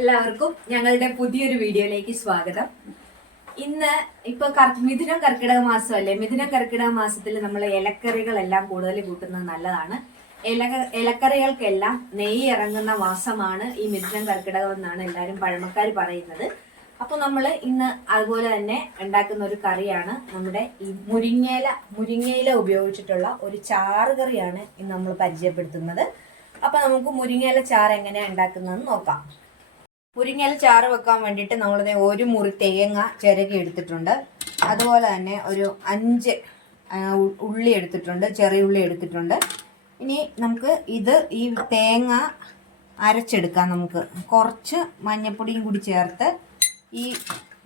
എല്ലാവർക്കും ഞങ്ങളുടെ പുതിയൊരു വീഡിയോയിലേക്ക് സ്വാഗതം. ഇന്ന് ഇപ്പൊ മിഥുന കർക്കിടക അല്ലേ മിഥുനം കർക്കിടക മാസത്തിൽ നമ്മൾ ഇലക്കറികളെല്ലാം കൂടുതൽ കൂട്ടുന്നത് നല്ലതാണ്. ഇല ഇലക്കറികൾക്കെല്ലാം നെയ്യ് ഇറങ്ങുന്ന മാസമാണ് ഈ മിഥുനം കർക്കിടകം എന്നാണ് എല്ലാവരും പഴമക്കാർ പറയുന്നത്. അപ്പൊ നമ്മൾ ഇന്ന് അതുപോലെ തന്നെ ഉണ്ടാക്കുന്ന ഒരു കറിയാണ് നമ്മുടെ ഈ മുരിങ്ങയില മുരിങ്ങയില ഉപയോഗിച്ചിട്ടുള്ള ഒരു ചാറ് കറിയാണ് ഇന്ന് നമ്മൾ പരിചയപ്പെടുത്തുന്നത്. അപ്പൊ നമുക്ക് മുരിങ്ങയില ചാറ് എങ്ങനെയാണ് ഉണ്ടാക്കുന്നതെന്ന് നോക്കാം. മുരിങ്ങയില ചാറ് വെക്കാൻ വേണ്ടിയിട്ട് നമ്മളിത് ഒരു മുറി തേങ്ങ ചിരകി എടുത്തിട്ടുണ്ട്. അതുപോലെ തന്നെ ഒരു അഞ്ച് ഉള്ളി എടുത്തിട്ടുണ്ട് ചെറിയ ഉള്ളി എടുത്തിട്ടുണ്ട്. ഇനി നമുക്ക് ഇത് ഈ തേങ്ങ അരച്ചെടുക്കാം നമുക്ക്. കുറച്ച് മഞ്ഞപ്പൊടിയും കൂടി ചേർത്ത് ഈ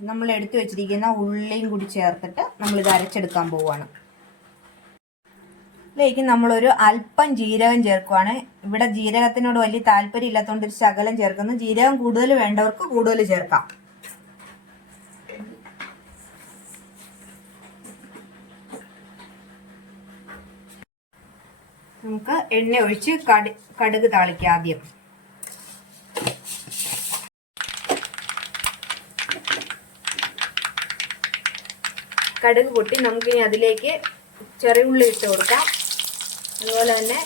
നമ്മൾ എടുത്തു വെച്ചിരിക്കുന്ന ഉള്ളിയും കൂടി ചേർത്തിട്ട് നമ്മളിത് അരച്ചെടുക്കാൻ പോവുകയാണ് ഇതിലേക്ക് നമ്മളൊരു അല്പം ജീരകം ചേർക്കുവാണ്. ഇവിടെ ജീരകത്തിനോട് വലിയ താല്പര്യം ഇല്ലാത്തതുകൊണ്ട് ഒരു ശകലം ചേർക്കുന്നു. ജീരകം കൂടുതൽ വേണ്ടവർക്ക് കൂടുതൽ ചേർക്കാം. നമുക്ക് എണ്ണ ഒഴിച്ച് കടു കടുക് താളിക്കാം ആദ്യം. കടുക് പൊട്ടി നമുക്കിനി അതിലേക്ക് ചെറിയ ഉള്ളി ഇട്ട് കൊടുക്കാം. അതുപോലെ തന്നെ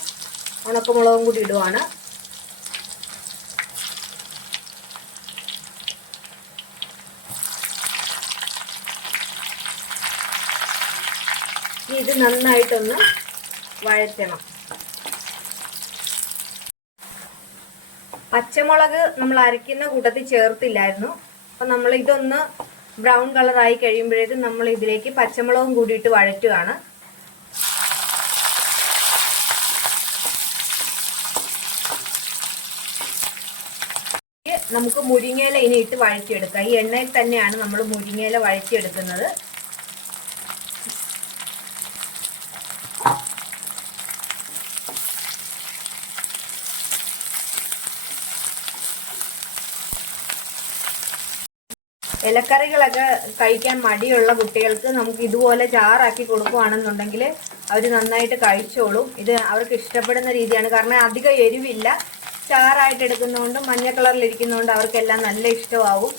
ഉണക്കമുളകും കൂടി ഇടുവാണ്. ഇത് നന്നായിട്ടൊന്ന് വഴറ്റണം. പച്ചമുളക് നമ്മൾ അരയ്ക്കുന്ന കൂട്ടത്തിൽ ചേർത്തില്ലായിരുന്നു. അപ്പൊ നമ്മൾ ഇതൊന്ന് ബ്രൗൺ കളറായി കഴിയുമ്പോഴേക്കും നമ്മൾ ഇതിലേക്ക് പച്ചമുളകും കൂടിയിട്ട് വഴറ്റുകയാണ് നമുക്ക് മുരിങ്ങയില ഇനി ഇട്ട് വഴറ്റിയെടുക്കാം. ഈ എണ്ണയിൽ തന്നെയാണ് നമ്മൾ മുരിങ്ങയില വഴറ്റിയെടുക്കുന്നത്. ഇലക്കറികളൊക്കെ കഴിക്കാൻ മടിയുള്ള കുട്ടികൾക്ക് നമുക്ക് ഇതുപോലെ ചാറാക്കി കൊടുക്കുകയാണെന്നുണ്ടെങ്കിൽ അവർ നന്നായിട്ട് കഴിച്ചോളും. ഇത് അവർക്ക് ഇഷ്ടപ്പെടുന്ന രീതിയാണ്. കാരണം അധികം എരിവില്ല. ചാറായിട്ട് എടുക്കുന്നതുകൊണ്ട് മഞ്ഞ കളറിൽ ഇരിക്കുന്നതുകൊണ്ട് അവർക്കെല്ലാം നല്ല ഇഷ്ടമാവും.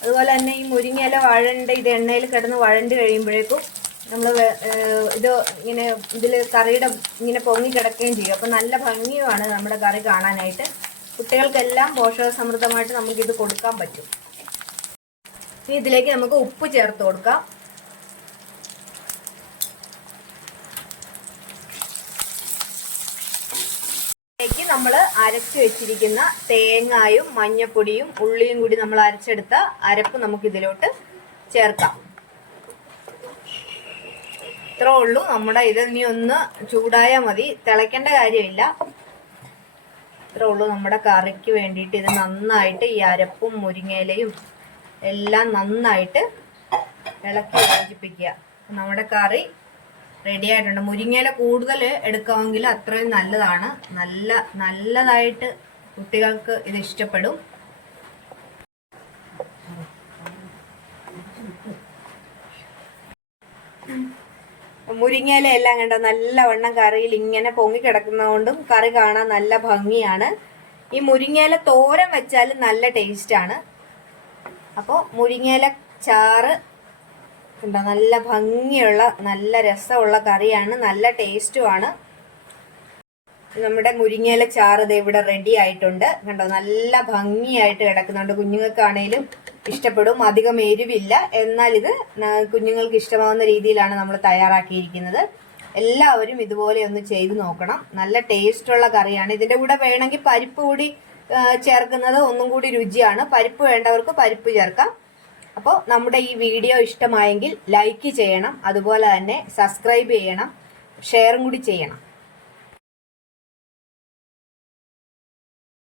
അതുപോലെ തന്നെ ഈ മുരിങ്ങയില വഴണ്ട് ഇത് എണ്ണയിൽ കിടന്ന് വഴണ്ട് കഴിയുമ്പോഴേക്കും നമ്മൾ ഇത് ഇങ്ങനെ ഇതിൽ കറിയുടെ ഇങ്ങനെ പൊങ്ങി കിടക്കുകയും ചെയ്യും. അപ്പം നല്ല ഭംഗിയുമാണ് നമ്മുടെ കറി കാണാനായിട്ട്. കുട്ടികൾക്കെല്ലാം പോഷകസമൃദ്ധമായിട്ട് നമുക്കിത് കൊടുക്കാൻ പറ്റും. ഇനി ഇതിലേക്ക് നമുക്ക് ഉപ്പ് ചേർത്ത് കൊടുക്കാം. ഇതിലേക്ക് നമ്മൾ അരച്ചു വെച്ചിരിക്കുന്ന തേങ്ങായും മഞ്ഞപ്പൊടിയും ഉള്ളിയും കൂടി നമ്മൾ അരച്ചെടുത്ത അരപ്പ് നമുക്ക് ഇതിലോട്ട് ചേർക്കാം. ഇത്രേ ഉള്ളൂ. നമ്മുടെ ഇത് ഇനി ഒന്ന് ചൂടായാൽ മതി. തിളയ്ക്കേണ്ട കാര്യമില്ല. ഇത്രേ ഉള്ളൂ നമ്മുടെ കറിക്ക് വേണ്ടിയിട്ട് ഇത് നന്നായിട്ട് ഈ അരപ്പും മുരിങ്ങയിലയും എല്ലാം നന്നായിട്ട് ഇളക്കി യോജിപ്പിക്കുക. നമ്മുടെ കറി റെഡി ആയിട്ടുണ്ട്. മുരിങ്ങയില കൂടുതൽ എടുക്കാമെങ്കിൽ അത്രയും നല്ലതാണ്. നല്ല നല്ലതായിട്ട് കുട്ടികൾക്ക് ഇത് ഇഷ്ടപ്പെടും. മുരിങ്ങയില എല്ലാം കണ്ട നല്ലവണ്ണം കറിയിൽ ഇങ്ങനെ പൊങ്ങി കിടക്കുന്നതുകൊണ്ടും കറി കാണാൻ നല്ല ഭംഗിയാണ്. ഈ മുരിങ്ങയില തോരം വെച്ചാൽ നല്ല ടേസ്റ്റാണ് അപ്പോൾ മുരിങ്ങയില ചാറ് ഉണ്ടോ നല്ല ഭംഗിയുള്ള നല്ല രസമുള്ള കറിയാണ് നല്ല ടേസ്റ്റുമാണ്. നമ്മുടെ മുരിങ്ങയില ചാറ് ഇവിടെ റെഡി ആയിട്ടുണ്ട്. കണ്ടോ? നല്ല ഭംഗിയായിട്ട് കിടക്കുന്നുണ്ട്. കുഞ്ഞുങ്ങൾക്കാണേലും ഇഷ്ടപ്പെടും. അധികം എരിവില്ല. എന്നാൽ ഇത് കുഞ്ഞുങ്ങൾക്ക് ഇഷ്ടമാവുന്ന രീതിയിലാണ് നമ്മൾ തയ്യാറാക്കിയിരിക്കുന്നത്. എല്ലാവരും ഇതുപോലെ ഒന്ന് ചെയ്തു നോക്കണം. നല്ല ടേസ്റ്റുള്ള കറിയാണ്. ഇതിന്റെ കൂടെ വേണമെങ്കിൽ പരിപ്പ് കൂടി ചേർക്കുന്നത് ഒന്നും കൂടി രുചിയാണ്. പരിപ്പ് വേണ്ടവർക്ക് പരിപ്പ് ചേർക്കാം. അപ്പോൾ നമ്മുടെ ഈ വീഡിയോ ഇഷ്ടമായെങ്കിൽ ലൈക്ക് ചെയ്യണം അതുപോലെ തന്നെ സബ്സ്ക്രൈബ് ചെയ്യണം ഷെയറും കൂടി ചെയ്യണം.